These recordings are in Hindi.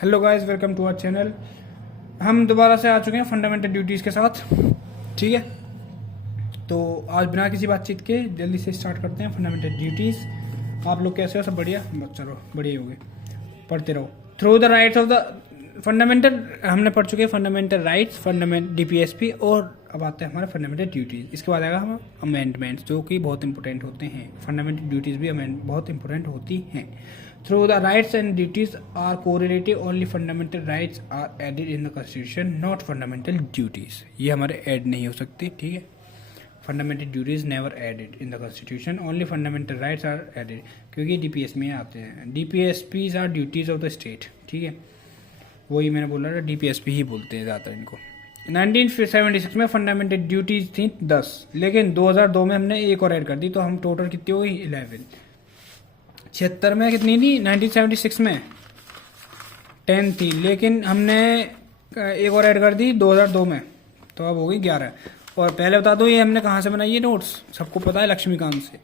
Hello guys, welcome to our channel. हम दोबारा से आ चुके हैं फंडामेंटल ड्यूटीज़ के साथ। ठीक है, तो आज बिना किसी बातचीत के जल्दी से स्टार्ट करते हैं फंडामेंटल ड्यूटीज़। आप लोग कैसे हो? सब बढ़िया? बस चलो बढ़िया ही हो गए, पढ़ते रहो। Through the rights of the fundamental हमने पढ़ चुके हैं फंडामेंटल राइट्स, फंडामेंटल डीपीएसपी, और अब आते हैं हमारे फंडामेंटल ड्यूटीज़। इसके बाद आएगा हम अमेंडमेंट्स, जो कि बहुत इंपॉर्टेंट होते हैं। फंडामेंटल ड्यूटीज़ भी बहुत इंपॉर्टेंट होती हैं। Through the rights and duties are correlative, only fundamental rights are added in the constitution, not fundamental duties. ये हमारे ऐड नहीं हो सकती, ठीक है। Fundamental duties never added in the constitution, only fundamental rights are added, क्योंकि DPS में आते हैं। DPSPs are duties of the state, ठीक है। वही मैंने बोला था, DPSP ही बोलते हैं ज़्यादातर इनको। 1976 में फंडामेंटल ड्यूटीज थी 10, लेकिन 2002 में हमने एक और ऐड कर दी, तो हम टोटल कितनी हो गई? 11। 76 में कितनी थी? 1976 में 10 थी, लेकिन हमने एक और ऐड कर दी 2002 में, तो अब हो गई 11। और पहले बता दो, ये हमने कहाँ से बनाई है नोट्स? सबको पता है, लक्ष्मीकांत से।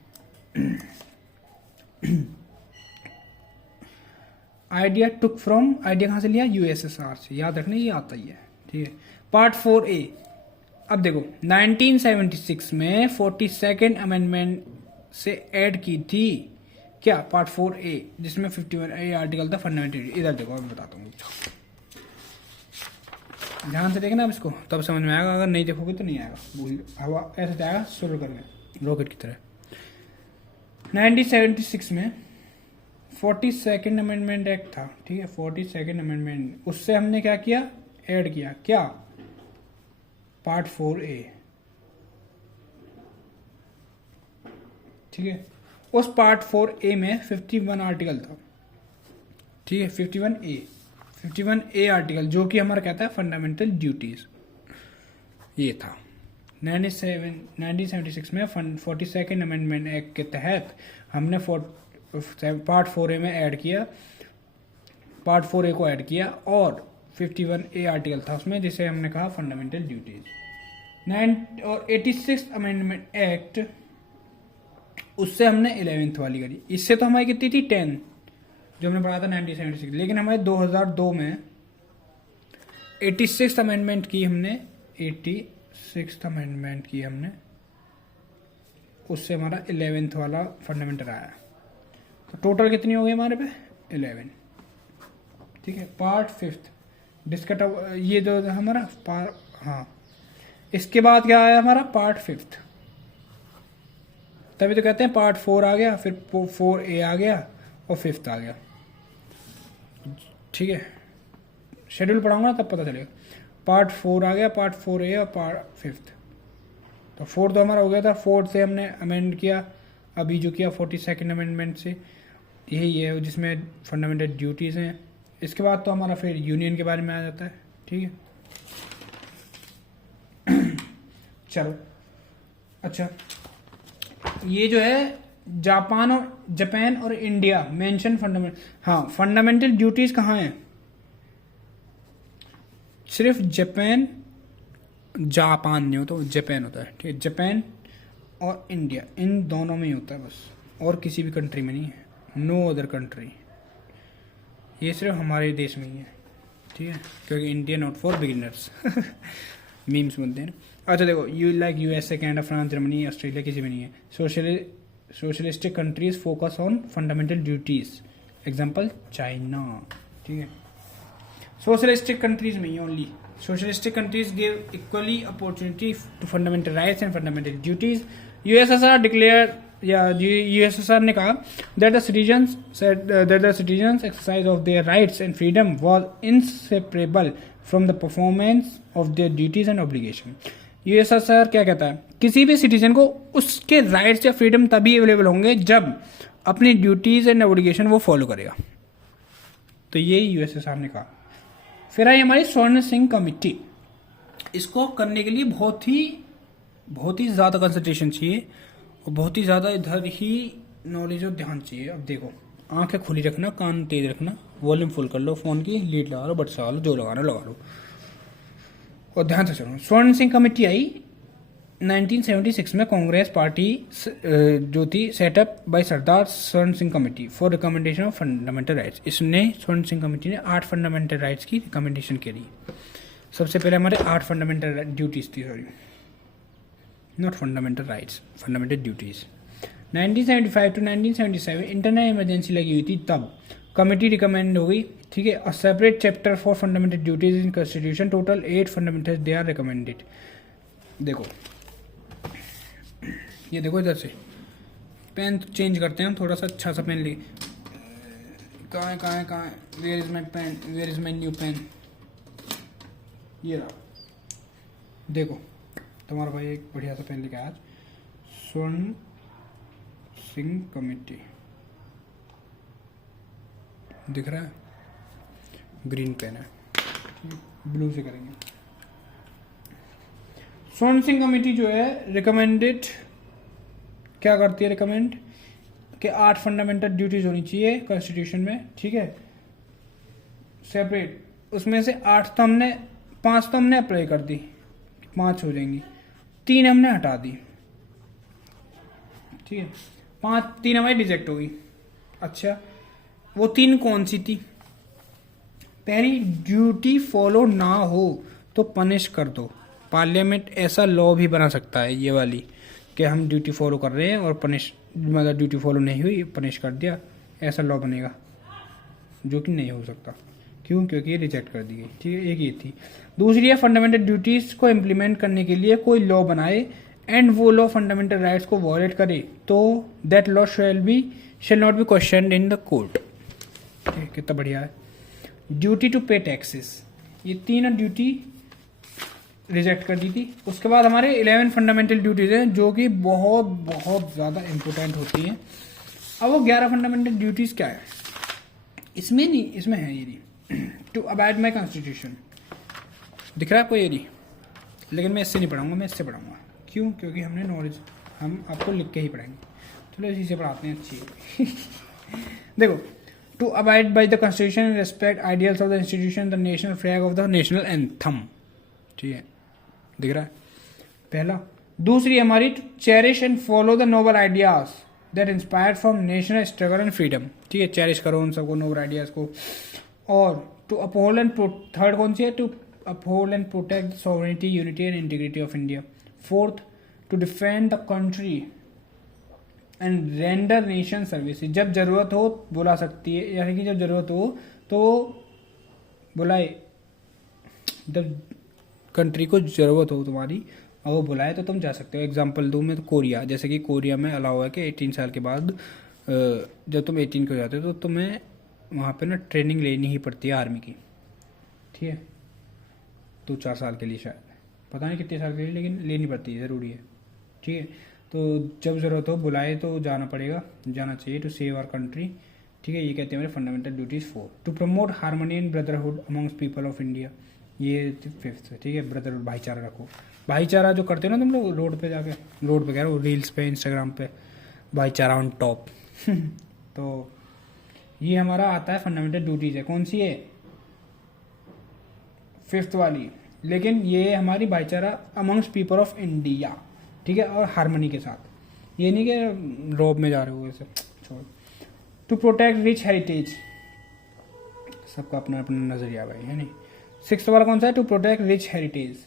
आइडिया टुक फ्रॉम, आइडिया कहाँ से लिया? यूएसएसआर से। याद रखना, ये आता ही है, ठीक है। Part 4A। अब देखो, 1976 में 42nd अमेंडमेंट से ऐड की थी क्या? पार्ट 4A, जिसमें 51A आर्टिकल था फंडामेंटल। इधर देखो, मैं बताता हूँ, ध्यान से देखना अब इसको, तब समझ में आएगा। अगर नहीं देखोगे तो नहीं आएगा, हवा ऐसे जाएगा सोलर करके, रॉकेट की तरह। 1976 में 42nd अमेंडमेंट एक्ट था, ठीक है। 42nd अमेंडमेंट, उससे हमने क्या किया? ऐड किया क्या? पार्ट 4A, ठीक है। उस पार्ट 4A में 51 आर्टिकल था, ठीक है। 51A आर्टिकल, जो कि हमारा कहता है फंडामेंटल ड्यूटीज, ये था। 1976 में 42nd अमेंडमेंट एक्ट के तहत हमने पार्ट 4A में ऐड किया, पार्ट 4A को ऐड किया, और 51A आर्टिकल था उसमें, जिसे हमने कहा फंडामेंटल ड्यूटीज। और 86th अमेंडमेंट एक्ट, उससे हमने 11th वाली करी। इससे तो हमारी कितनी थी? 10, जो हमने पढ़ा था 1976। लेकिन हमारे 2002 में 86th अमेंडमेंट की हमने, 86th अमेंडमेंट की हमने, उससे हमारा 11th वाला फंडामेंटल आया। तो टोटल कितनी हो गई हमारे पे? 11, ठीक है। पार्ट 5 डिस्कट, ये जो हमारा हाँ, इसके बाद क्या आया हमारा? पार्ट 5। तभी तो कहते हैं पार्ट 4 आ गया, फिर 4A आ गया, और 5th आ गया, ठीक है। शेड्यूल पढ़ाऊंगा तब पता चलेगा। पार्ट 4 आ गया, पार्ट 4A और पार्ट 5th। तो 4 तो हमारा हो गया था, 4 से हमने अमेंड किया, अभी जो किया 42nd अमेंडमेंट से, यही है जिसमें फंडामेंटल ड्यूटीज़ हैं। इसके बाद तो हमारा फिर यूनियन के बारे में आ जाता है, ठीक है। चलो, अच्छा, ये जो है जापान और इंडिया मेंशन फंडामेंटल, हाँ, फंडामेंटल ड्यूटीज कहाँ हैं? सिर्फ जापान नहीं होता, जापान होता है, ठीक है। जापान और इंडिया, इन दोनों में ही होता है बस, और किसी भी कंट्री में नहीं है। नो अदर कंट्री, ये सिर्फ हमारे देश में ही है, ठीक है, क्योंकि India not for beginners. Memes बनते हैं ना। अच्छा देखो, USA, Canada, France, Germany, Australia, किसी में नहीं है। Socialistic countries focus on fundamental duties, example China, ठीक है। सोशलिस्टिक कंट्रीज में ही only. Socialistic countries give equally opportunity to fundamental rights and fundamental duties. USSR declare, या यूएसएसआर ने कहा that the citizens exercise of their rights and freedom was inseparable from the performance of their duties and obligation। USSR क्या कहता है? किसी भी सिटीजन को उसके राइट्स या फ्रीडम तभी अवेलेबल होंगे जब अपनी ड्यूटीज एंड ऑब्लिगेशन वो फॉलो करेगा। तो ये यूएसएसआर ने कहा। फिर आई हमारी स्वर्ण सिंह कमिटी। इसको करने के लिए बहुत ही ज़्यादा कंसंट्रेशन चाहिए, और बहुत ही ज़्यादा इधर ही नॉलेज और ध्यान चाहिए। अब देखो, आंखें खुली रखना, कान तेज रखना, वॉल्यूम फुल कर लो, फ़ोन की लीड लगा लो, बट लगा लो, जो लगाना लगा लो, और ध्यान से सुनो। स्वर्ण सिंह कमेटी आई 1976 में कांग्रेस पार्टी जो थी सेटअप बाय सरदार स्वर्ण Singh committee for recommendation of fundamental rights. इसने स्वर्ण सिंह कमेटी ने 8 फंडामेंटल राइट्स की रिकमेंडेशन करी। सबसे पहले हमारे 8 फंडामेंटल ड्यूटीज थी, sorry not fundamental rights, fundamental duties. 1975 to 1977 internal emergency लगी हुई थी, तब कमेटी रिकमेंड हो गई, ठीक है। A separate chapter for fundamental duties in constitution, total 8 fundamental they are recommended. देखो ये देखो इधर से पेन चेंज करते हैं हम, थोड़ा सा अच्छा सा पेन ले। कहाँ है where is my pen, where is my new pen, ये रहा। देखो तुम्हारा भाई एक बढ़िया सा पेन लेके आया, स्वर्ण सिंह कमेटी, दिख रहा है, ग्रीन पेन है, ब्लू से करेंगे। स्वर्ण सिंह कमेटी जो है रिकमेंडेड क्या करती है, रिकमेंड कि 8 फंडामेंटल ड्यूटीज होनी चाहिए कॉन्स्टिट्यूशन में, ठीक है, सेपरेट। उसमें से 8 तो हमने 5 तो हमने अप्लाई कर दी, 5 हो जाएंगी, 3 हमने हटा दी, ठीक है, 3 हमारी रिजेक्ट होगी। अच्छा वो 3 कौन सी थी? पहली, ड्यूटी फॉलो ना हो तो पनिश कर दो। पार्लियामेंट ऐसा लॉ भी बना सकता है ये वाली कि हम ड्यूटी फॉलो कर रहे हैं और पनिश, मतलब ड्यूटी फॉलो नहीं हुई पनिश कर दिया, ऐसा लॉ बनेगा, जो कि नहीं हो सकता। क्यों? क्योंकि ये रिजेक्ट कर दी गई, ठीक है। एक ये थी। दूसरी है फंडामेंटल ड्यूटीज को इम्प्लीमेंट करने के लिए कोई लॉ बनाए एंड वो लॉ फंडामेंटल राइट्स को वॉयलेट करे तो that law shall not be question in the court. ठीक है, कितना बढ़िया है। ड्यूटी टू पे टैक्सेस, ये 3 ड्यूटी रिजेक्ट कर दी थी। उसके बाद हमारे 11 फंडामेंटल ड्यूटीज हैं जो कि बहुत बहुत ज़्यादा इंपॉर्टेंट होती हैं। अब वो 11 फंडामेंटल ड्यूटीज क्या है? इसमें नहीं, इसमें है ये नहीं, टू अबाइड माई कॉन्स्टिट्यूशन, दिख रहा है आपको ये नहीं, लेकिन मैं इससे नहीं पढ़ाऊंगा, मैं इससे पढ़ाऊंगा। क्यों? क्योंकि हमने नॉलेज, हम आपको लिख के ही पढ़ाएंगे। चलो इसी से पढ़ाते हैं, अच्छी देखो, to abide by the constitution, respect ideals of the institution, the national flag of the national anthem, ठीक है, दिख रहा है पहला। दूसरी हमारी, cherish and follow the noble ideas that inspired from national struggle and freedom, ठीक है, चेरिश करो उन सबको, नोबल आइडियाज को। और टू अपहोल्ड एंड, थर्ड कौन सी है? To uphold and protect the sovereignty, unity and integrity of India. Fourth, to defend the country and render nation services, जब जरूरत हो बुला सकती है, यानी कि जब जरूरत हो तो बुलाए, जब कंट्री को जरूरत हो तुम्हारी और वो बुलाए तो तुम जा सकते हो। एग्जांपल दूं मैं तो कोरिया, जैसे कि कोरिया में अलाउ है कि 18 साल के बाद जब तुम 18 के हो जाते हो तो तुम्हें वहाँ पे ना ट्रेनिंग लेनी ही पड़ती है आर्मी की, ठीक है, 2-4 साल के लिए, शायद पता नहीं कितने साल के लिए, लेकिन लेनी पड़ती है, ज़रूरी है, ठीक है। तो जब ज़रूरत हो बुलाए तो जाना पड़ेगा, जाना चाहिए, टू सेव आवर कंट्री, ठीक है। ये कहते हैं मेरे fundamental duties. 4, to promote harmony and brotherhood amongst people of India, ये 5th है, ठीक है, ब्रदरहुड, भाईचारा रखो। भाईचारा जो करते हो ना तुम लोग रोड पे जाके, रोड पे कह रहे हो, रील्स पे, इंस्टाग्राम पे, भाईचारा ऑन टॉप तो ये हमारा आता है फंडामेंटल ड्यूटीज है। कौन सी है? 5th वाली। लेकिन ये हमारी भाईचारा अमंग्स पीपल ऑफ इंडिया, ठीक है, और हारमोनी के साथ, ये नहीं कि रोब में जा रहे हो ऐसे, छोड़। टू प्रोटेक्ट रिच हेरिटेज, सबका अपना अपना नजरिया भाई, है नहीं। 6th वाला कौन सा है? To protect rich heritage.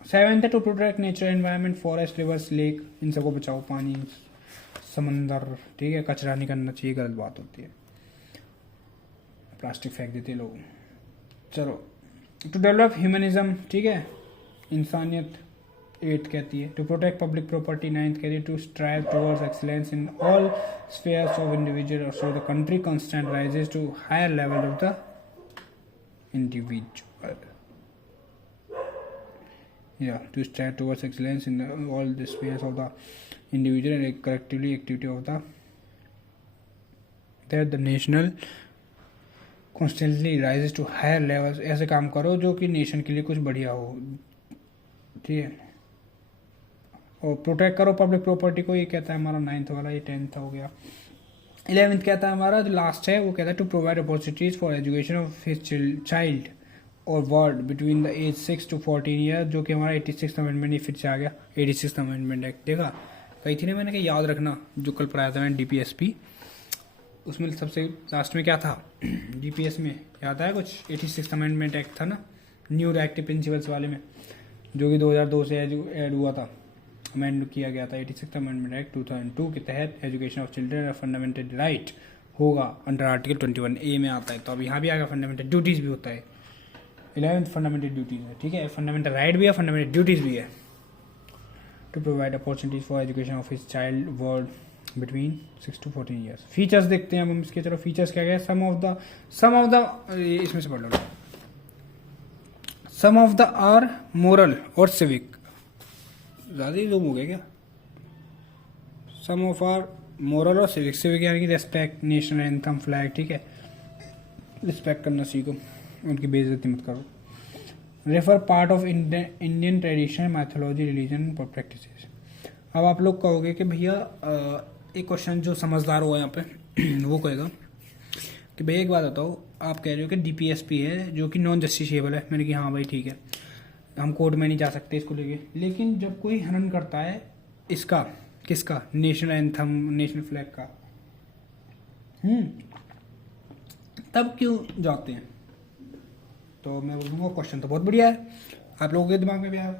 7th है to protect nature environment, forest, rivers, lake, इन सबको बचाओ, पानी, समंदर, ठीक है, कचरा नहीं करना चाहिए, गलत बात होती है, प्लास्टिक फेंक देते लोग। चलो, टू डेवलप ह्यूमनिज्म, ठीक है, इंसानियत, 8th कहती है। To protect public property, 9th कहती है। To strive towards excellence in all spheres of individual so the country constant rises to higher level of the individual, yeah, to strive towards excellence in all the spheres of the individual and collectively activity of the that the national constantly rises to higher levels। ऐसे काम करो जो कि नेशन के लिए कुछ बढ़िया हो, ठीक है। और प्रोटेक्ट करो पब्लिक प्रॉपर्टी को, ये कहता है हमारा 9th वाला, ये 10th हो गया। 11th कहता है हमारा जो लास्ट है, वो कहता है to provide opportunities for education of his child और ward between the age 6 to 14 year, जो कि हमारा 86 अमेंडमेंट ये फिर से आ गया। 86 अमेंडमेंट एक्ट देखा कही थी ना मैंने कि याद रखना, जो कल पढ़ाया था मैंने DPSP, उसमें सबसे लास्ट में क्या था DPS में याद आया कुछ? 86 अमेंडमेंट एक्ट था ना, न्यू डायरेक्टिव प्रिंसिपल्स वाले में, जो कि 2002 से ऐड हुआ था, अमेंड किया गया था। 86 अमेंडमेंट एक्ट 2002 के तहत education of children fundamental right होगा अंडर आर्टिकल 21A में आता है। तो अब यहाँ भी आ गया, फंडामेंटल ड्यूटीज भी होता है। 11th फंडामेंटल ड्यूटीज है, ठीक है, फंडामेंटल राइट भी है, फंडामेंटल ड्यूटीज भी है। To provide opportunities for education of his child world between 6 to 14 years. Features देखते हैं हम इसके, चलो फीचर्स क्या गया? सम ऑफ द इसमें से पढ़ लो। सम ऑफ द आर मोरल और सिविक, ज़्यादा ही लोग हो गए क्या? सम ऑफ आर मोरल और सिविक, सिविक यानी कि रेस्पेक्ट नेशनल एंथम फ्लैग, ठीक है, रिस्पेक्ट करना सीखो, उनकी बेइज्जती मत करो। Refer part of Indian tradition mythology religion और प्रैक्टिसेस। अब आप लोग कहोगे कि भैया एक क्वेश्चन जो समझदार होगा यहाँ पे वो कहेगा कि भैया एक बात बताओ, आप कह रहे हो कि DPSP है जो कि नॉन जस्टिसेबल है। मैंने कहा हाँ भाई ठीक है, हम कोर्ट में नहीं जा सकते इसको लेके, लेकिन जब कोई हनन करता है इसका, किसका? नेशनल एंथम, नेशनल फ्लैग का, तब क्यों जाते हैं? तो मैं बोलूँगा क्वेश्चन तो बहुत बढ़िया है, आप लोगों के दिमाग में भी आया,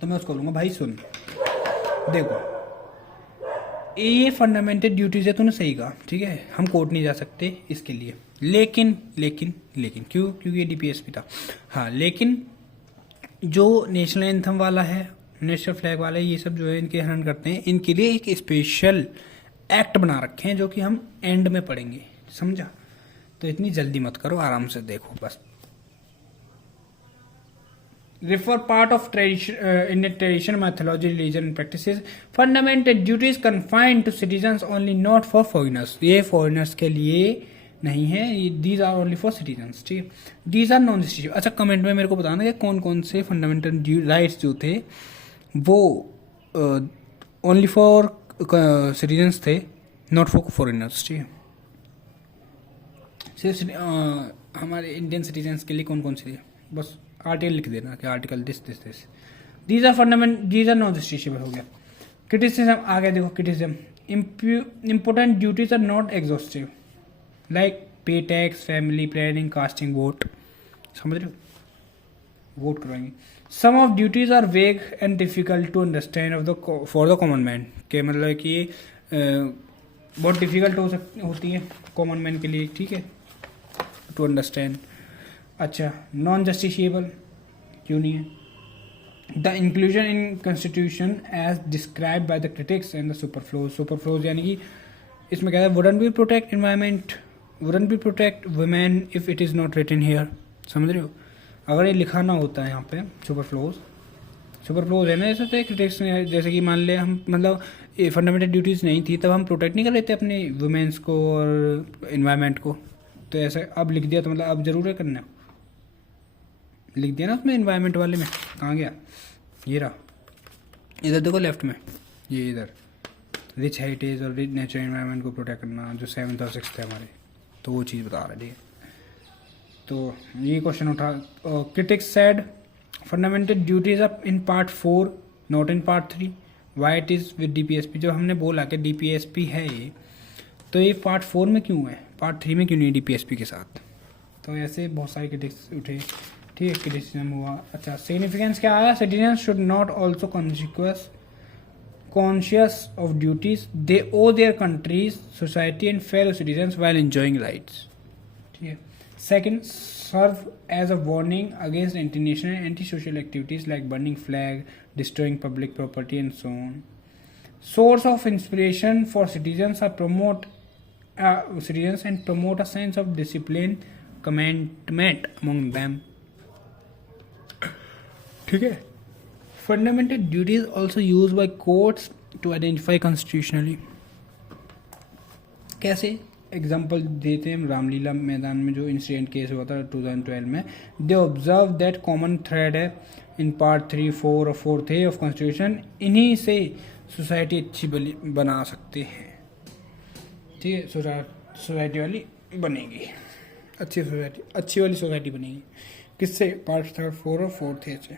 तो मैं उसको बोलूँगा भाई सुन, देखो ये फंडामेंटल ड्यूटीज है, तूने सही कहा, ठीक है, हम कोर्ट नहीं जा सकते इसके लिए, लेकिन लेकिन लेकिन क्यों? क्योंकि ये DPSP था। हाँ, लेकिन जो नेशनल एंथम वाला है, नेशनल फ्लैग वाला है, ये सब जो है इनके हनन करते हैं, इनके लिए एक स्पेशल एक्ट बना रखे हैं जो कि हम एंड में पढ़ेंगे, समझा? तो इतनी जल्दी मत करो, आराम से देखो बस। refer part of tradition Indian tradition, mythology, religion and practices. Fundamental duties confined to citizens only, not for foreigners. ये foreigners के लिए नहीं है, these are only for citizens, ठीक है। These are non justiciable। अच्छा, कमेंट में मेरे को बताना कि कौन कौन से फंडामेंटल राइट्स जो थे वो ओनली फॉर सिटीजन्स थे, नॉट फॉर फॉरेनर्स, ठीक है। सिर्फ हमारे इंडियन सिटीजन्स के लिए कौन कौन से थे, बस आर्टिकल लिख देना कि article this this this, these are fundament, these are non justiciable, हो गया। क्रिटिसिज्म आ गया, देखो criticism, important duties are not exhaustive, like pay tax, family planning, casting vote, समझ रहे हो, वोट करवाएंगे। Some of duties are vague and difficult to understand of the for the common man, के मतलब कि ये बहुत डिफिकल्ट होती है कॉमन मैन के लिए, ठीक है, टू अंडरस्टैंड। अच्छा, नॉन जस्टिसेबल क्यों नहीं है? The inclusion in constitution as describe by the critics and the superfluous, superfluous यानी कि इसमें क्या है, wouldn't be protect environment, wouldn't be protect women if it is not written here, समझ रहे हो? अगर ये लिखा ना होता है यहाँ पे सुपरफ्लोज, सुपरफ्लोज है ना, जैसे थे क्रिटिक्स ने, जैसे कि मान ले हम मतलब फंडामेंटल ड्यूटीज़ नहीं थी तब हम प्रोटेक्ट नहीं कर रहे थे अपने वुमेन्स को और इन्वायरमेंट को, तो ऐसे अब लिख दिया तो मतलब अब जरूर है करना, लिख दिया ना उसमें इन्वायरमेंट वाले में, कहाँ गया? ये रहा, इधर देखो लेफ्ट में, ये इधर रिच हेरिटेज और रिच नेचुरल इन्वायरमेंट को प्रोटेक्ट करना, जो 7th और 6th है हमारे, तो वो चीज़ बता रहा है, ठीक है। तो ये क्वेश्चन उठा, critics said fundamental duties up in part 4 not in part 3, why it is with DPSP। जब हमने बोला कि DPSP है ये, तो ये पार्ट 4 में क्यों है, पार्ट 3 में क्यों नहीं DPSP के साथ? तो ऐसे बहुत सारे क्रिटिक्स उठे, ठीक है, क्रिटिसिज्म हुआ। अच्छा, सिग्निफिकेंस क्या आया? Citizen should not also conscious of duties they owe their countries, society and fellow citizens while enjoying rights, ठीक है। Second, serve as a warning against international anti social activities like burning flag, destroying public property and so on. Source of inspiration for citizens are promote citizens and promote a sense of discipline, commandment among them, ठीक है। Fundamental duties also used by courts to identify constitutionally, कैसे? एग्जाम्पल देते हैं, रामलीला मैदान में जो इंसिडेंट केस हुआ था 2012 में, they observe that common thread है इन पार्ट 3, 4 और 4th ऑफ कॉन्स्टिट्यूशन, इन्हीं से सोसाइटी अच्छी बना सकते हैं, ठीक है, सोसाइटी वाली बनेगी, अच्छी सोसाइटी, अच्छी वाली सोसाइटी बनेगी। किससे? पार्ट 3, 4 और 4 थे से।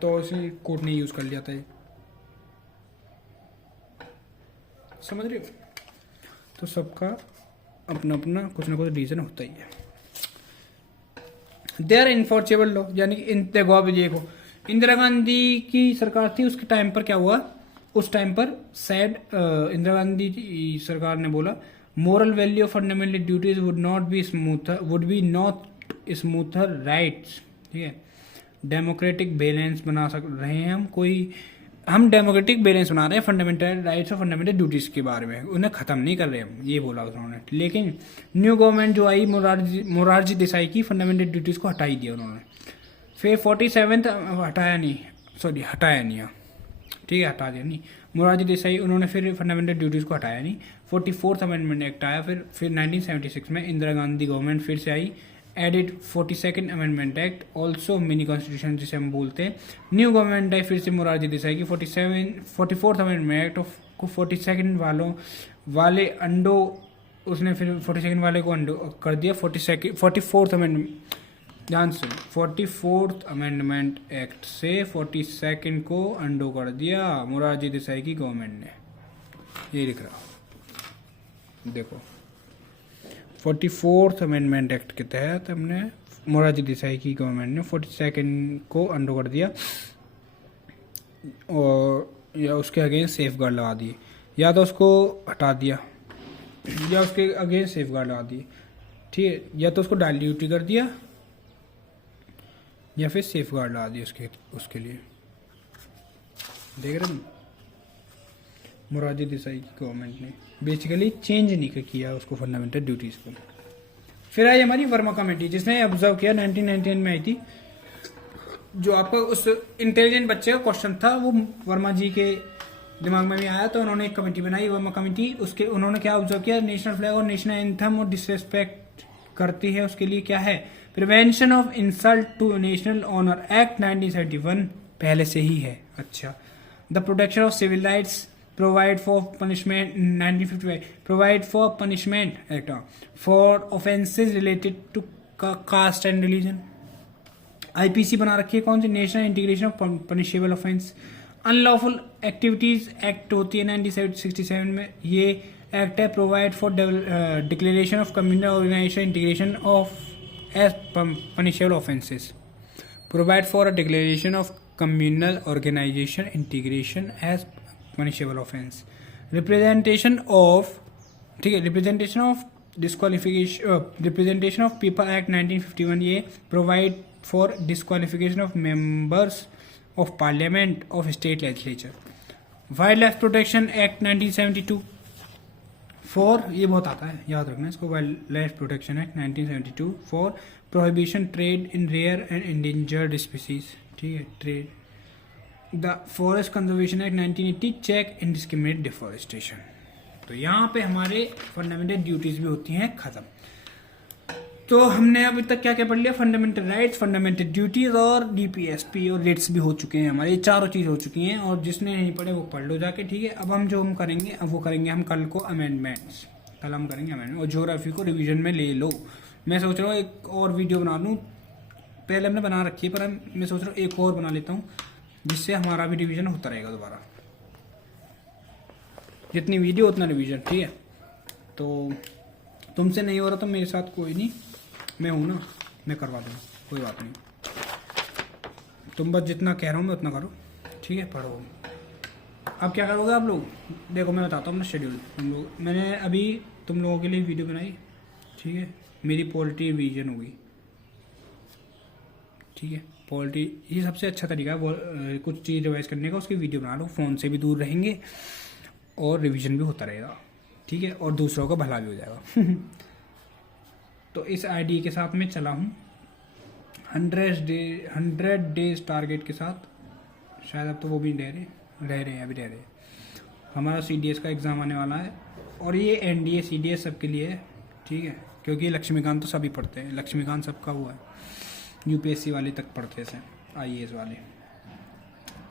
तो इसी कोड ने यूज़ कर लिया था ये, समझ रहे हो? तो सबका अपना अपना कुछ ना कुछ रीज़न होता ही है। दे आर इनफॉर्चेबल लॉ, यानी कि देखो अभी देखो, इंदिरा गांधी की सरकार थी, उसके टाइम पर क्या हुआ? उस टाइम पर सैड इंदिरा गांधी सरकार ने बोला moral value of fundamental duties would not be smoother, would be not smoother rights, ठीक है। डेमोक्रेटिक बैलेंस बना सक रहे हैं हम डेमोक्रेटिक बैलेंस बना रहे हैं फंडामेंटल राइट्स और फंडामेंटल ड्यूटीज के बारे में, उन्हें खत्म नहीं कर रहे हम, ये बोला उन्होंने। लेकिन न्यू गवर्नमेंट जो आई मोरारजी देसाई की, फंडामेंटल ड्यूटीज को हटा ही दिया उन्होंने। फिर 47 हटाया नहीं, ठीक है, हटा दिया नहीं मोरारजी देसाई, उन्होंने फिर फंडामेंटल ड्यूटीज को हटाया नहीं। 44th अमेंडमेंट एक्ट आया, फिर 1976 में इंदिरा गांधी गवर्नमेंट फिर से आई, added 42nd amendment act, also mini constitution जिसे हम बोलते हैं। न्यू गवर्नमेंट आई फिर से मोरारजी देसाई की 44th अमेंडमेंट एक्ट को 42nd वाले अंडो, उसने फिर 42nd वाले को अंडो कर दिया। 44th अमेंडमेंट, ध्यान से, 44th अमेंडमेंट एक्ट से 42nd को अंडो कर दिया मोरारजी देसाई की गवर्नमेंट ने, ये लिख रहा देखो। 44th अमेंडमेंट एक्ट के तहत हमने मोरारजी देसाई की गवर्नमेंट ने 42nd को अंडो कर दिया और या उसके अगेंस्ट सेफ गार्ड लगा दिए, या तो उसको हटा दिया या उसके अगेंस्ट सेफ गार्ड लगा दिए, ठीक है, या तो उसको डाल ड्यूटी कर दिया या फिर सेफ गार्ड लगा दिया उसके लिए। देख रहे तुम, मोरारजी देसाई की गवर्नमेंट ने बेसिकली चेंज नहीं किया उसको फंडामेंटल ड्यूटीज को। फिर आई हमारी वर्मा कमेटी, जिसने ऑब्जर्व किया 1999 में आई थी। जो आपका उस इंटेलिजेंट बच्चे का क्वेश्चन था वो वर्मा जी के दिमाग में भी आया, तो उन्होंने एक कमेटी बनाई, वर्मा कमेटी। उसके उन्होंने क्या ऑब्जर्व किया? नेशनल फ्लैग और नेशनल एंथम और डिसरेस्पेक्ट करती है, उसके लिए क्या है? Prevention of insult to national honour act 1971 पहले से ही है। अच्छा, the protection of civil rights provide for punishment 1955 provide for punishment act for offences related to caste and religion. IPC बना रखी है कौन सी? National integration of punishable offence. Unlawful activities act होती है 1967 में, ये एक्ट है provide for declaration of communal organisation integration of as punishable offences. Provide for a declaration of communal organisation integration as punishable offence. Representation of, ठीक है, representation of disqualification, representation of people act 1951, ये provide for disqualification of members of parliament of state legislature. Wild life protection act 1972 for, ये बहुत आता है, याद रखना इसको, wild life protection act 1972 for prohibition trade in rare and endangered species, ठीक है, trade. The forest conservation act 1980 check indiscriminate deforestation. तो यहाँ पे हमारे फंडामेंटल ड्यूटीज भी होती हैं खत्म। तो हमने अभी तक क्या क्या पढ़ लिया? फंडामेंटल राइट्स, फंडामेंटल ड्यूटीज और डीपीएसपी और रेट्स भी हो चुके हैं हमारे, ये चारों चीज हो चुकी हैं। और जिसने नहीं पढ़े वो पढ़ लो जाके, ठीक है। अब हम जो हम करेंगे, अब वो करेंगे हम कल को अमेंडमेंट्स, कल हम करेंगे अमेंडमेंट। और ज्योग्राफी को रिवीजन में ले लो। मैं सोच रहा हूँ एक और वीडियो बना लूँ, पहले हमने बना रखी है, पर मैं सोच रहा हूँ एक और बना लेता हूँ, जिससे हमारा भी रिवीजन होता रहेगा दोबारा। जितनी वीडियो उतना रिवीजन, ठीक है। तो तुमसे नहीं हो रहा तो मेरे साथ कोई नहीं, मैं हूं ना, मैं करवा दूंगा, कोई बात नहीं। तुम बस जितना कह रहा हूँ मैं उतना करो, ठीक है, पढ़ो। अब क्या करोगे आप लोग? देखो मैं बताता हूँ अपना शेड्यूल। तुम लोग, मैंने अभी तुम लोगों के लिए वीडियो बनाई, ठीक है, मेरी पॉलिटी रिवीजन होगी, ठीक है। पॉलिटी ये सबसे अच्छा तरीका है कुछ चीज़ रिवाइज करने का, उसकी वीडियो बना लो, फ़ोन से भी दूर रहेंगे और रिवीजन भी होता रहेगा, ठीक है, और दूसरों का भला भी हो जाएगा। तो इस आईडी के साथ मैं चला हूँ 100 डेज टारगेट के साथ, शायद अब तो वो भी रह रहे हैं। हमारा सीडीएस का एग्ज़ाम आने वाला है, और ये एनडीए सीडीएस सबके लिए है, ठीक है, क्योंकि लक्ष्मीकांत तो सभी पढ़ते हैं, लक्ष्मीकांत सबका हुआ है, यूपीएससी वाले तक पढ़ते हैं, आईएएस वाले।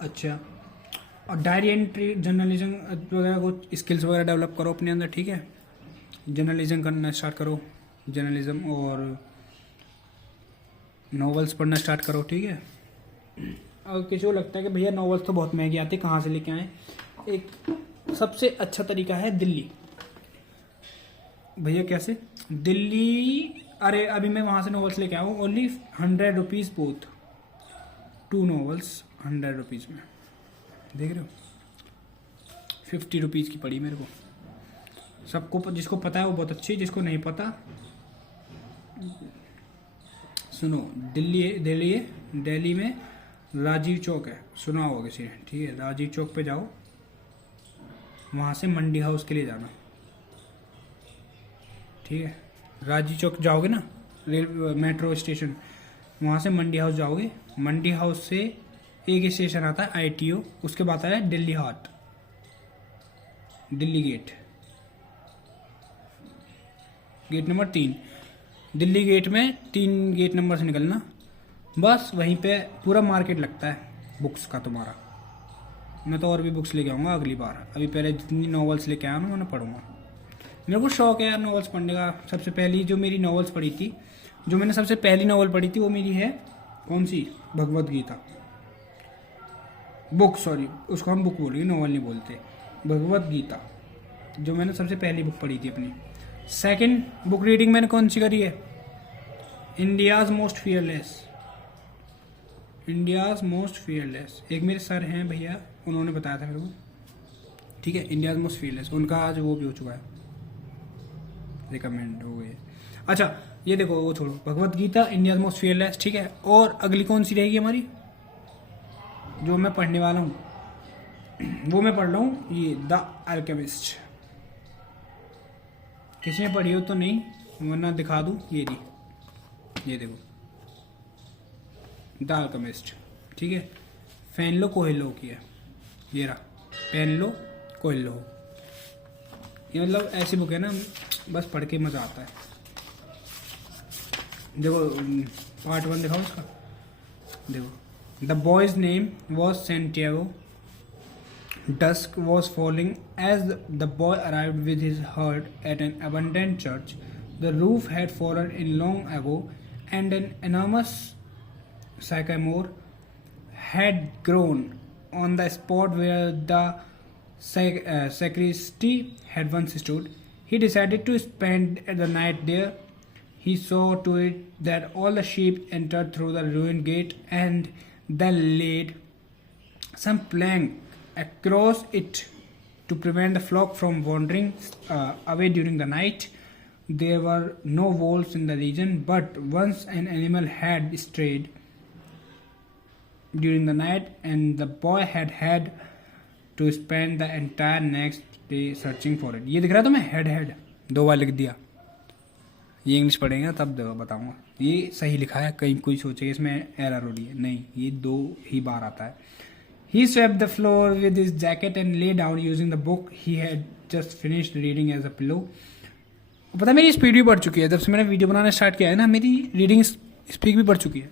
अच्छा, और डायरी एंट्री, जर्नलिज्म वगैरह कुछ स्किल्स वगैरह डेवलप करो अपने अंदर, ठीक है। जर्नलिज्म करना स्टार्ट करो, जर्नलिज्म, और नॉवेल्स पढ़ना स्टार्ट करो, ठीक है। अगर किसी को लगता है कि भैया नॉवेल्स तो बहुत महंगी आती है, कहाँ से लेके आए, एक सबसे अच्छा तरीका है दिल्ली। भैया कैसे? दिल्ली, अरे अभी मैं वहाँ से नॉवेल्स लेके आऊँ, only 100 rupees both, 2 novels 100 rupees में, देख रहे हो। 50 रुपीज़ की पड़ी मेरे को। सबको जिसको पता है वो बहुत अच्छी, जिसको नहीं पता सुनो। दिल्ली में राजीव चौक है, सुना होगा किसी ने, ठीक है। राजीव चौक पे जाओ, वहाँ से मंडी हाउस के लिए जाना, ठीक है। राजीव चौक जाओगे ना, मेट्रो स्टेशन, वहाँ से मंडी हाउस जाओगे। मंडी हाउस से एक स्टेशन आता है ITO, उसके बाद आता है Delhi Haat, Delhi gate number 3। Delhi gate में 3 गेट नंबर से निकलना, बस वहीं पे पूरा मार्केट लगता है बुक्स का तुम्हारा। मैं तो और भी बुक्स लेके आऊँगा अगली बार, अभी पहले जितनी नॉवेल्स लेके आया ना मैं पढ़ूंगा। मेरे को शौक है यार नॉवेल्स पढ़ने का। सबसे पहली जो मेरी नॉवेल्स पढ़ी थी, जो मैंने सबसे पहली नॉवेल पढ़ी थी वो मेरी है कौन सी, भगवत गीता बुक, सॉरी उसको हम बुक बोलेंगे, नॉवेल नहीं बोलते। भगवत गीता जो मैंने सबसे पहली बुक पढ़ी थी अपनी। सेकंड बुक रीडिंग मैंने कौन सी करी है, इंडियाज़ मोस्ट फियरलेस। एक मेरे सर हैं भैया, उन्होंने बताया था मेरे को, ठीक है। इंडियाज़ मोस्ट फियरलेस, उनका आज वो भी हो चुका है, रिकमेंड हो गई। अच्छा ये देखो, वो छोड़ो, Bhagavad Gita, India's most fearless, ठीक है। और अगली कौन सी रहेगी हमारी, जो मैं पढ़ने वाला हूँ, वो मैं पढ़ रहा हूँ, ये द अल्केमिस्ट। किसी ने पढ़ी हो तो नहीं, वरना दिखा दूँ, ये देखो द अल्केमिस्ट, ठीक है। पेनलो कोएल्हो की है, ये रहा, पेनलो कोएल्हो। ये मतलब ऐसी बुक है ना, बस पढ़ के मज़ा आता है। देखो पार्ट 1 दिखाओ इसका, देखो। The boys name was Santiago. Dusk was falling as the boy arrived with his herd at an abandoned church. The roof had fallen in long ago, and an enormous sycamore had grown on the spot where the sacristy had once stood. He decided to spend the night there. He saw to it that all the sheep entered through the ruined gate, and then laid some plank across it to prevent the flock from wandering away during the night. There were no wolves in the region, but once an animal had strayed during the night, and the boy had to spend the entire next day searching for it. ये दिख रहा है तुम्हें, हेड 2 बार लिख दिया। ये इंग्लिश पढ़ेंगे तब बताऊंगा, ये सही लिखा है, कहीं कोई सोचेगा इसमें एरर हो रही है, नहीं, ये 2 ही बार आता है। He swept the floor with his jacket and lay down using the book he had just finished reading as a pillow. पता है मेरी स्पीड भी बढ़ चुकी है, जब से मैंने वीडियो बनाना स्टार्ट किया है ना, मेरी रीडिंग स्पीड भी बढ़ चुकी है।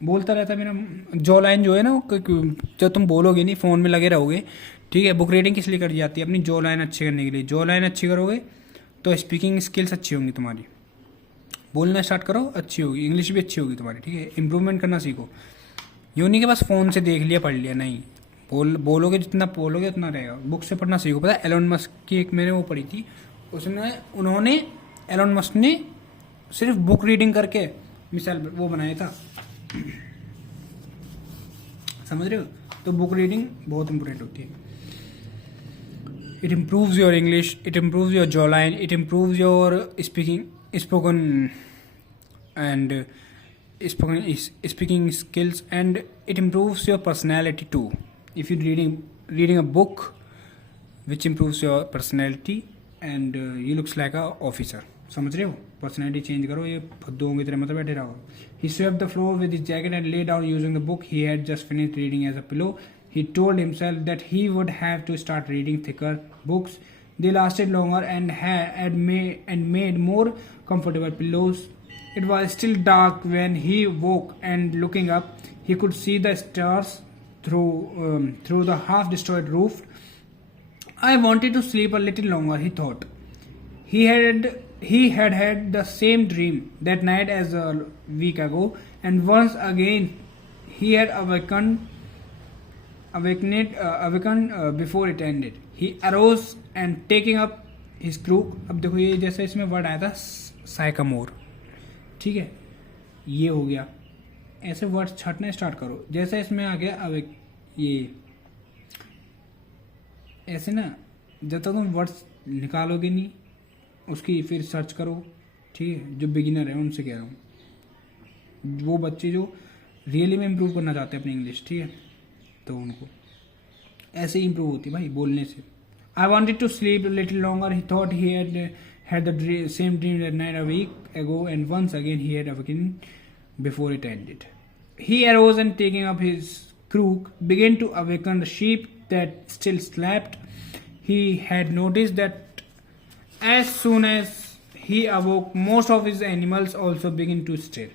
बोलता रहता है मेरा जॉ लाइन जो है ना, जब तुम बोलोगे नहीं, फ़ोन में लगे रहोगे, ठीक है। बुक रीडिंग किस लिए करी जाती है, अपनी जॉ लाइन अच्छी करने के लिए। जॉ लाइन अच्छी करोगे तो स्पीकिंग स्किल्स अच्छी होंगी तुम्हारी, बोलना स्टार्ट करो अच्छी होगी, इंग्लिश भी अच्छी होगी तुम्हारी, ठीक है। इंप्रूवमेंट करना सीखो, यूँ नहीं कि बस फ़ोन से देख लिया पढ़ लिया, नहीं, बोलोगे जितना बोलोगे उतना रहेगा। बुक से पढ़ना सीखो। पता है एलोन मस्क की एक मैंने वो पढ़ी थी, उन्होंने एलोन मस्क ने सिर्फ बुक रीडिंग करके मिसाल वो बनाया था, समझ रहे हो। तो बुक रीडिंग बहुत इंपॉर्टेंट होती है। It improves your English, it improves your jaw line, it improves your spoken and speaking skills, and it improves your personality too. If you're reading a book which improves your personality, and you looks like a officer, समझ रहे हो। पर्सनैलिटी चेंज करो, ये फद्दुओं की तरह मतलब बैठे रहो। He swept the floor with his jacket and lay down using the book he had just finished reading as a pillow. He told himself that he would have to start reading thicker books. They lasted longer and made more comfortable pillows. It was still dark when he woke, and looking up, he could see the stars through the half-destroyed roof. I wanted to sleep a little longer, he thought. He had he had the same dream that night as a week ago, and once again he had awakened before it ended. He arose and taking up his crook. अब देखो ये जैसे इसमें वर्ड आया था साइकामोर, ठीक है, ये हो गया। ऐसे वर्ड छाटना स्टार्ट करो। जैसे इसमें आ गया अब ये ऐसे ना, जब तक तुम वर्ड्स निकालोगे नहीं उसकी फिर सर्च करो, ठीक है। जो बिगिनर है उनसे कह रहा हूँ, वो बच्चे जो रियली में इम्प्रूव करना चाहते हैं अपनी इंग्लिश, ठीक है, तो उनको ऐसे ही इम्प्रूव होती है भाई बोलने से। I wanted to sleep little longer, he thought he had the same dream that night a week ago, and once again he had awakened before it ended. He arose and taking up his crook began to awaken the sheep that still slept. He had noticed that as soon as he awoke, most of his animals also began to stir.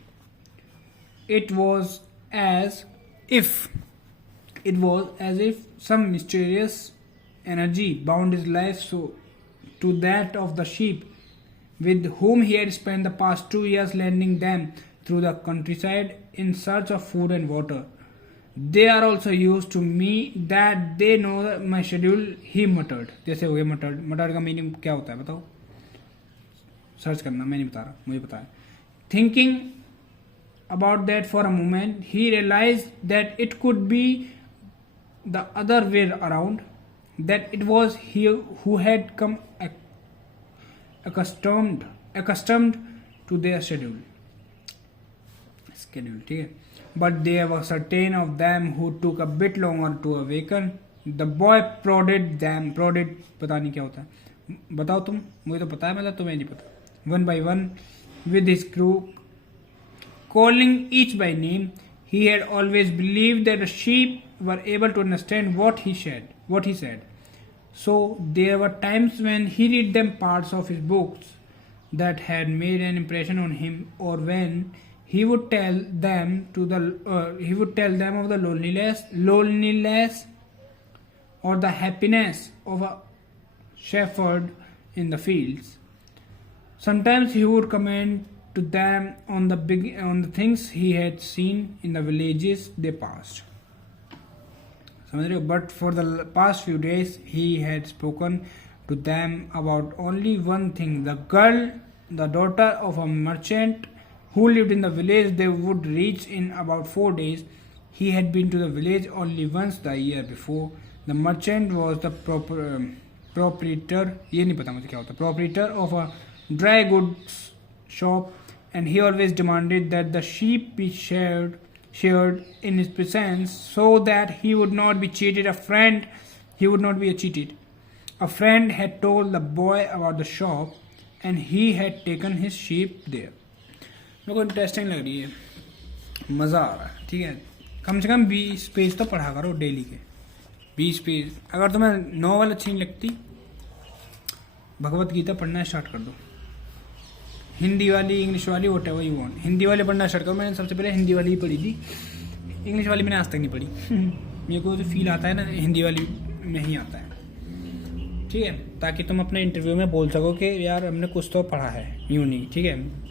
It was as if some mysterious energy bound his life so to that of the sheep, with whom he had spent the past 2 years lending them through the countryside in search of food and water. They are also used to me that they know my schedule, he muttered. जैसे हो गया muttered. Muttered का मीनिंग क्या होता है बताओ, सर्च करना, मैं नहीं बता रहा, मुझे पता है। Thinking about that for a moment, he realized that it could be the other way around, that it was he who had come accustomed to their schedule, ठीक है। But there were certain of them who took a bit longer to awaken. The boy prodded पता नहीं क्या होता है, बताओ तुम, मुझे तो पता है, मतलब तुम्हें नहीं पता। One by one with his crook, calling each by name. He had always believed that the sheep were able to understand what he said. So there were times when he read them parts of his books that had made an impression on him, or when he would tell them of the loneliness or the happiness of a shepherd in the fields. Sometimes he would comment to them on the things he had seen in the villages they passed. But for the past few days he had spoken to them about only one thing: the girl, the daughter of a merchant who lived in the village they would reach in about 4 days. He had been to the village only once the year before. The merchant was the proprietor, ये नहीं पता मुझे क्या होता, proprietor of a dry goods shop, and he always demanded that the sheep be shared in his presence so that he would not be cheated. He would not be cheated. A friend had told the boy about the shop, and he had taken his sheep there. मेरे को इंटरेस्टिंग लग रही है, मज़ा आ रहा है, ठीक है। कम से कम 20 पेज तो पढ़ा करो डेली के, 20 पेज। अगर तुम्हें नॉवल अच्छी नहीं लगती, भगवत गीता पढ़ना स्टार्ट कर दो, हिंदी वाली, इंग्लिश वाली, what ever you want. Hindi वाली पढ़ना स्टार्ट करो। मैंने सबसे पहले हिंदी वाली ही पढ़ी थी, इंग्लिश वाली मैंने आज तक नहीं पढ़ी। मेरे को जो फील आता है ना हिंदी वाली में ही आता है, ठीक है, ताकि तुम अपने इंटरव्यू में बोल सको कि यार हमने कुछ तो पढ़ा है, यूँ नहीं, ठीक है।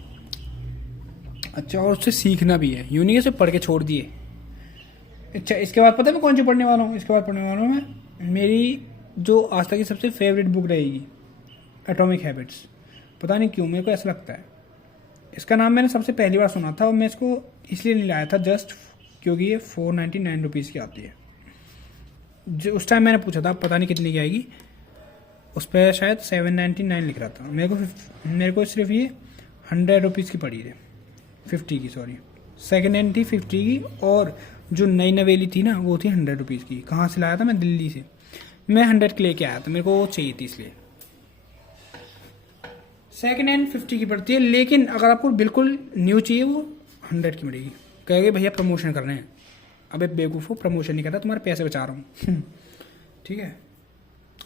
अच्छा, और उससे सीखना भी है, यूँ नहीं सिर्फ पढ़ के छोड़ दिए। अच्छा, इसके बाद पता है मैं कौन सी पढ़ने वाला हूँ? इसके बाद पढ़ने वाला हूँ मैं मेरी जो आज तक की सबसे फेवरेट बुक रहेगी, एटॉमिक हैबिट्स। पता नहीं क्यों मेरे को ऐसा लगता है। इसका नाम मैंने सबसे पहली बार सुना था और मैं इसको इसलिए नहीं लाया था जस्ट क्योंकि ये 499 रुपीज़ की आती है। जो उस टाइम मैंने पूछा था, पता नहीं कितनी की आएगी, उस पर शायद 799 लिख रहा था। मेरे को सिर्फ ये 100 रुपीज़ की पड़ी थी, 50 की, सॉरी, सेकेंड हैंड थी 50 की, और जो नई नवेली थी ना वो थी 100 रुपीज़ की। कहाँ से लाया था मैं? दिल्ली से। मैं 100 की लेके आया था, मेरे को वो चाहिए थी, इसलिए सेकेंड हैंड 50 की पड़ती है। लेकिन अगर आपको बिल्कुल न्यू चाहिए वो 100 की मिलेगी। कहेंगे भैया प्रमोशन कर रहे हैं, अबे बेवकूफ़ो, प्रमोशन नहीं कर रहा, तुम्हारे पैसे बचा रहा हूँ। ठीक है,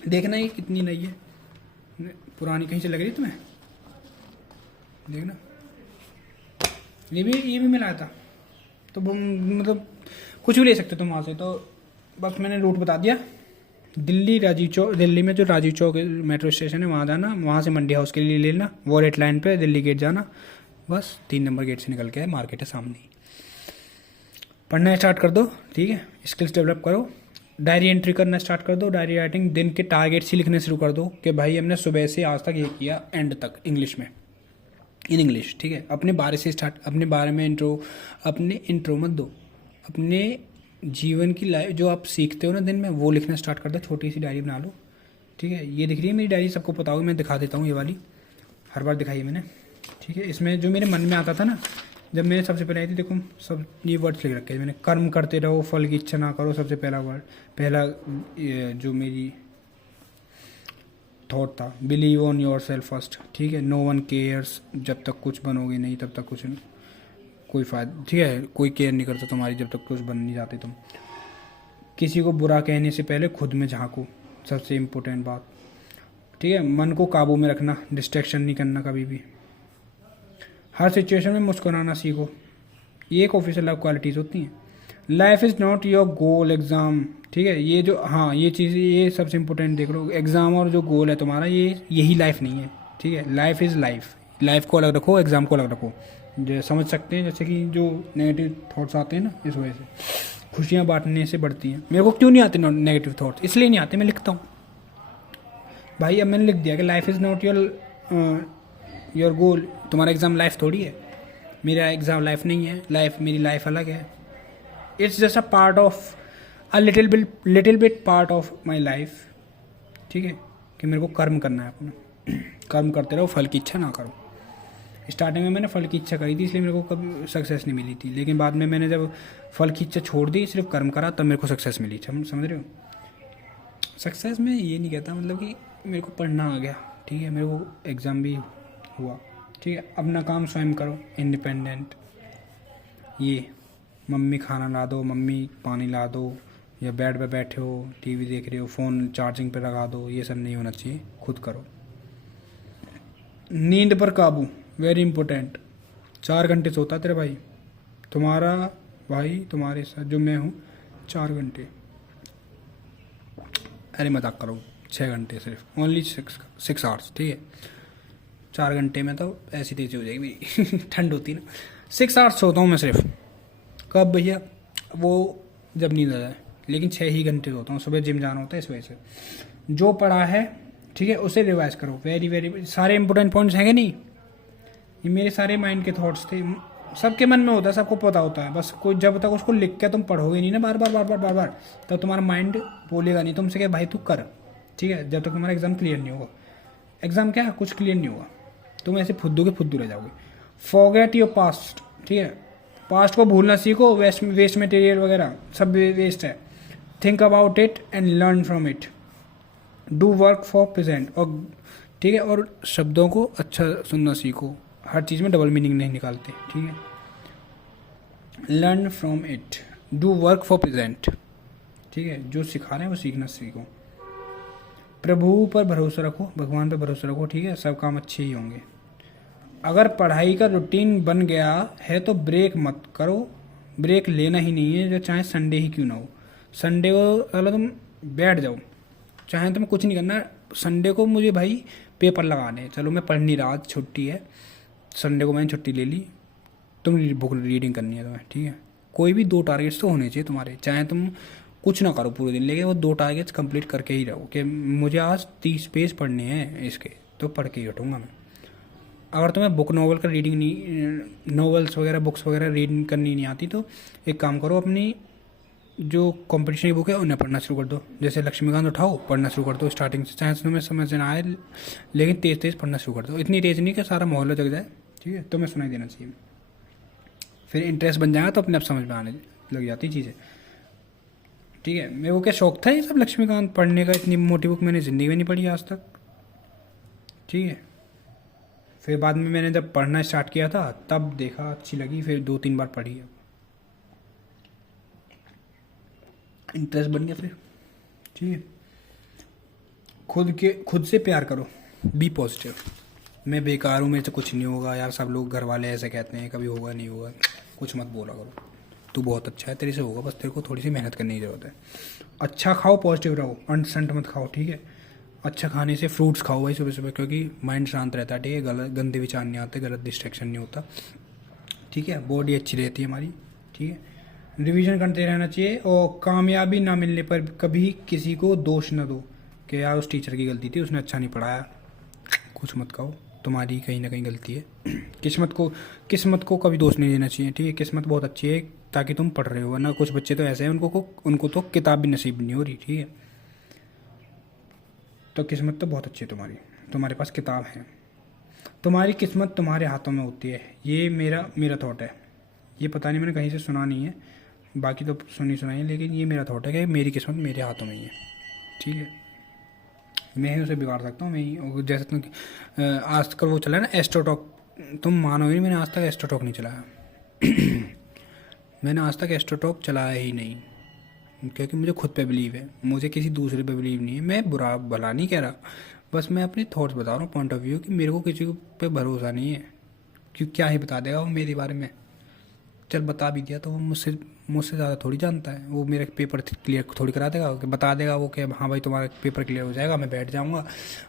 देखना ये कितनी नई है, पुरानी कहीं से लग रही है तुम्हें, देखना। ये भी मैं लाया था, तो मतलब कुछ भी ले सकते तुम वहाँ से। तो बस मैंने रूट बता दिया, दिल्ली राजीव चौक, दिल्ली में जो राजीव चौक मेट्रो स्टेशन है वहाँ जाना, वहाँ से मंडी हाउस के लिए लेना, वो रेड लाइन पे दिल्ली गेट जाना, बस 3 नंबर गेट से निकल के मार्केट है सामने ही। पढ़ना स्टार्ट कर दो, ठीक है, स्किल्स डेवलप करो, डायरी एंट्री करना स्टार्ट कर दो, डायरी राइटिंग, दिन के टारगेट्स ही लिखने शुरू कर दो कि भाई हमने सुबह से आज तक ये किया, एंड तक इंग्लिश में, इन इंग्लिश, ठीक है। अपने बारे से स्टार्ट, अपने बारे में अपने इंट्रो मत दो, अपने जीवन की लाइफ जो आप सीखते हो ना दिन में, वो लिखना स्टार्ट कर दो, छोटी सी डायरी बना लो, ठीक है। ये दिख रही है मेरी डायरी, सबको पता होगा, मैं दिखा देता हूँ, ये वाली हर बार दिखाई है मैंने, ठीक है। इसमें जो मेरे मन में आता था ना, जब मैंने सबसे पहले आई थी, देखो सब ये वर्ड्स लिख रखे हैं मैंने, कर्म करते रहो, फल की इच्छा ना करो, सबसे पहला वर्ड, पहला जो मेरी थॉट था, believe on your self first, ठीक है। नो वन केयर्स, जब तक कुछ बनोगे नहीं तब तक कुछ कोई फायदा, ठीक है, कोई केयर नहीं करता तुम्हारी जब तक कुछ बन नहीं जाते तुम। किसी को बुरा कहने से पहले खुद में झांको, सबसे इम्पोर्टेंट बात, ठीक है। मन को काबू में रखना, डिस्ट्रैक्शन नहीं करना कभी भी। हर सिचुएशन में मुस्कुराना सीखो, ये एक ऑफिशियल लाइफ क्वालिटीज़ होती हैं। Life is not your goal exam, ठीक है। ये जो, हाँ, ये चीज़, ये सबसे इम्पोर्टेंट देख लो, एग्ज़ाम और जो गोल है तुम्हारा, यही लाइफ नहीं है, ठीक है। लाइफ इज़ लाइफ, लाइफ को अलग रखो, एग्ज़ाम को अलग रखो। जो समझ सकते हैं, जैसे कि जो नेगेटिव थॉट्स आते हैं ना, इस वजह से खुशियाँ बांटने से बढ़ती हैं। मेरे को क्यों नहीं आते नेगेटिव थॉट्स? इसलिए नहीं आते, मैं लिखता हूँ भाई। अब मैंने लिख दिया कि life is not your goal, तुम्हारा एग्ज़ाम लाइफ थोड़ी है, मेरा एग्ज़ाम लाइफ नहीं है, मेरी लाइफ अलग है। It's just a part of a little bit part of my life, ठीक है, कि मेरे को कर्म करना है अपना। कर्म करते रहो, फल की इच्छा ना करो। स्टार्टिंग में मैंने फल की इच्छा करी थी, इसलिए मेरे को कभी सक्सेस नहीं मिली थी, लेकिन बाद में मैंने जब फल की इच्छा छोड़ दी, सिर्फ कर्म करा, तब मेरे को सक्सेस मिली। समझ रहे हो? सक्सेस में ये नहीं कहता, मतलब कि मेरे को पढ़ना आ गया, ठीक है, मेरे को एग्ज़ाम भी हुआ, ठीक है। अपना काम स्वयं करो, इंडिपेंडेंट। ये मम्मी खाना ला दो, मम्मी पानी ला दो, या बेड पे बैठे हो टीवी देख रहे हो, फ़ोन चार्जिंग पे लगा दो, ये सब नहीं होना चाहिए, खुद करो। नींद पर काबू, वेरी इंपॉर्टेंट। 4 घंटे सोता तेरे भाई, तुम्हारा भाई तुम्हारे साथ जो मैं हूँ 4 घंटे, अरे मजाक करो, 6 घंटे सिर्फ, ओनली 6 आवर्स, ठीक है। 4 घंटे में तो ऐसी तेजी हो जाएगी मेरी ठंड होती ना। 6 आवर्स सोता हूँ मैं सिर्फ। कब भैया? वो जब नींद आ जाए, लेकिन 6 ही घंटे सोता हूँ, सुबह जिम जाना होता है, इस वजह से। जो पढ़ा है, ठीक है, उसे रिवाइज करो, वेरी सारे इंपॉर्टेंट पॉइंट्स हैं कि नहीं, ये मेरे सारे माइंड के थॉट्स थे, सबके मन में होता है, सबको पता होता है, बस कोई जब तक उसको लिख के तुम पढ़ोगे नहीं ना बार बार, तब तुम्हारा माइंड बोलेगा नहीं तुमसे कि भाई तू कर, ठीक है, जब तक तुम्हारा एग्जाम क्लियर नहीं होगा। एग्जाम क्या है, कुछ क्लियर नहीं होगा, तुम ऐसे फुद्दू के फुद्दू रह जाओगे। फॉरगेट योर पास्ट, ठीक है, पास्ट को भूलना सीखो, वेस्ट मटेरियल वगैरह सब वेस्ट है। Think about it and learn from it. Do work for present, और ठीक है, और शब्दों को अच्छा सुनना सीखो, हर चीज़ में डबल मीनिंग नहीं निकालते, ठीक है। Learn from it, do work for present, ठीक है, जो सिखा रहे हैं वो सीखना सीखो। प्रभु पर भरोसा रखो, भगवान पर भरोसा रखो, ठीक है, सब काम अच्छे ही होंगे। अगर पढ़ाई का रूटीन बन गया है तो ब्रेक मत करो, ब्रेक लेना ही नहीं है, जो चाहे संडे ही क्यों ना हो। संडे को चलो तुम बैठ जाओ, चाहे तुम्हें कुछ नहीं करना, संडे को मुझे भाई पेपर लगाने, चलो मैं पढ़ नहीं रहा, आज छुट्टी है, संडे को मैंने छुट्टी ले ली, तुम बुक रीडिंग करनी है तुम्हें, ठीक है। कोई भी 2 टारगेट्स तो होने चाहिए तुम्हारे, चाहे तुम कुछ ना करो पूरे दिन, लेकिन वो 2 टारगेट्स कंप्लीट करके ही रहो कि मुझे आज 30 पेज पढ़ने हैं इसके, तो पढ़ के ही हटूँगा मैं। अगर तुम्हें बुक नॉवल का रीडिंग नहीं, नॉवेल्स वगैरह बुक्स वगैरह रीडिंग करनी नहीं आती, तो एक काम करो, अपनी जो कॉम्पिटिशन की बुक है उन्हें पढ़ना शुरू कर दो। जैसे लक्ष्मीकांत उठाओ, पढ़ना शुरू कर दो स्टार्टिंग से, चाहे तुम्हें समझ ना आए, लेकिन तेज पढ़ना शुरू कर दो, इतनी तेज नहीं कि सारा माहौल जग जाए, ठीक है, तुम्हें सुनाई देना चाहिए। फिर इंटरेस्ट बन जाएगा तो अपने आप समझ में आने लग जाती चीज़ें, ठीक है। मेरे को क्या शौक था ये सब लक्ष्मीकांत पढ़ने का, इतनी मोटी बुक मैंने ज़िंदगी में नहीं पढ़ी आज तक, ठीक है। फिर बाद में मैंने जब पढ़ना स्टार्ट किया था तब देखा अच्छी लगी, फिर 2-3 बार पढ़ी, इंटरेस्ट बन गया फिर, ठीक है। खुद से प्यार करो, बी पॉजिटिव। मैं बेकार हूँ, मेरे से कुछ नहीं होगा यार, सब लोग घर वाले ऐसे कहते हैं, कभी होगा नहीं होगा, कुछ मत बोला करो, तू बहुत अच्छा है, तेरे से होगा, बस तेरे को थोड़ी सी मेहनत करने की ज़रूरत है। अच्छा खाओ, पॉजिटिव रहो, अनसंट मत खाओ, ठीक है। अच्छा खाने से फ्रूट्स खाओ भाई सुबह सुबह, क्योंकि माइंड शांत रहता है, ठीक है। गलत गंदे विचार नहीं आते, गलत डिस्ट्रैक्शन नहीं होता, ठीक है। बॉडी अच्छी रहती है हमारी, ठीक है। रिवीजन करते रहना चाहिए, और कामयाबी ना मिलने पर कभी किसी को दोष न दो कि यार उस टीचर की गलती थी, उसने अच्छा नहीं पढ़ाया। कुछ मत कहो, तुम्हारी कहीं ना कहीं गलती है। किस्मत को कभी दोष नहीं देना चाहिए, ठीक है। किस्मत बहुत अच्छी है ताकि तुम पढ़ रहे हो, वरना कुछ बच्चे तो ऐसे हैं उनको तो किताब भी नसीब नहीं हो रही, ठीक है। तो किस्मत तो बहुत अच्छी है तुम्हारे पास किताब है। तुम्हारी किस्मत तुम्हारे हाथों में होती है, ये मेरा थॉट है। ये पता नहीं, मैंने कहीं से सुना नहीं है, बाकी तो सुनाई है, लेकिन ये मेरा थॉट है कि मेरी किस्मत मेरे हाथों में ही है, ठीक है। मैं ही उसे बिगाड़ सकता हूँ, मैं ही। और जैसे तुम आजकल वो चला है ना एस्ट्रोटॉक, तुम मानोगे नहीं, मैंने आज तक एस्ट्रोटॉक नहीं चलाया। मैंने आज तक एस्ट्रोटॉक चलाया ही नहीं, क्योंकि मुझे खुद पे बिलीव है, मुझे किसी दूसरे पे बिलीव नहीं है। मैं बुरा भला नहीं कह रहा, बस मैं अपने थॉट्स बता रहा हूँ, पॉइंट ऑफ व्यू, कि मेरे को किसी पे भरोसा नहीं है। क्यों, क्या ही बता देगा वो मेरे बारे में। चल बता भी दिया तो वो मुझसे ज़्यादा थोड़ी जानता है, वो मेरा पेपर क्लियर थोड़ी करा देगा, कि बता देगा वो कि हाँ भाई तुम्हारा पेपर क्लियर हो जाएगा, मैं बैठ जाऊँगा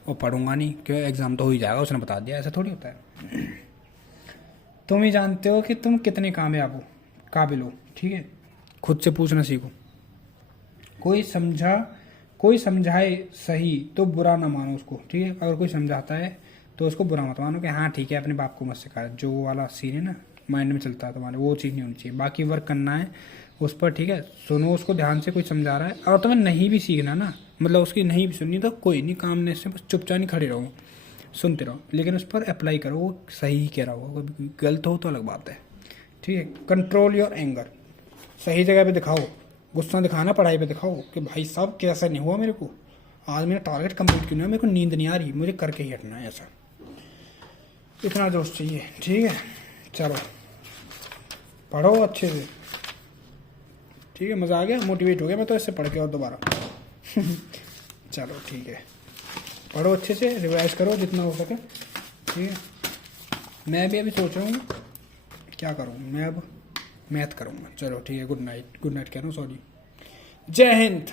और पढ़ूंगा नहीं, क्यों एग्ज़ाम तो हो ही जाएगा, उसने बता दिया। ऐसा थोड़ी होता है। तुम ही जानते हो कि तुम कितने कामयाब हो, काबिल हो, ठीक है। खुद से पूछना सीखो। कोई समझाए सही तो बुरा ना मानो उसको, ठीक है। अगर कोई समझाता है तो उसको बुरा मत मानो कि हाँ ठीक है, अपने बाप को मत सिखा। जो वाला सीन है ना माइंड में चलता है तुम्हारे, वो चीज़ नहीं होनी चाहिए। बाकी वर्क करना है उस पर, ठीक है। सुनो उसको ध्यान से, कोई समझा रहा है, और तुम्हें नहीं भी सीखना ना, मतलब उसकी नहीं भी सुननी, तो कोई नहीं, कामने से बस चुपचाप नहीं खड़े रहो, सुनते रहो, लेकिन उस पर अप्लाई करो, वो सही कह रहा हो। कभी गलत हो तो अलग बात है, ठीक है। कंट्रोल योर एंगर, सही जगह पे दिखाओ, गुस्सा दिखाना पढ़ाई पे दिखाओ कि भाई साहब कैसा नहीं हुआ मेरे को, आज मेरा टारगेट कंप्लीट क्यों नहीं हुआ, मेरे को नींद नहीं आ रही, मुझे करके ही हटना है, ऐसा इतना जोश चाहिए, ठीक है। चलो पढ़ो अच्छे से, ठीक है। मज़ा आ गया, मोटिवेट हो गया मैं तो इससे पढ़ के और दोबारा। चलो ठीक है, पढ़ो अच्छे से, रिवाइज करो जितना हो सके, ठीक है। मैं भी अभी सोच रहा हूँ क्या करूँ, मैं अब मैथ करूँगा। चलो ठीक है, गुड नाइट कह रहा हूँ, सॉरी। जय हिंद।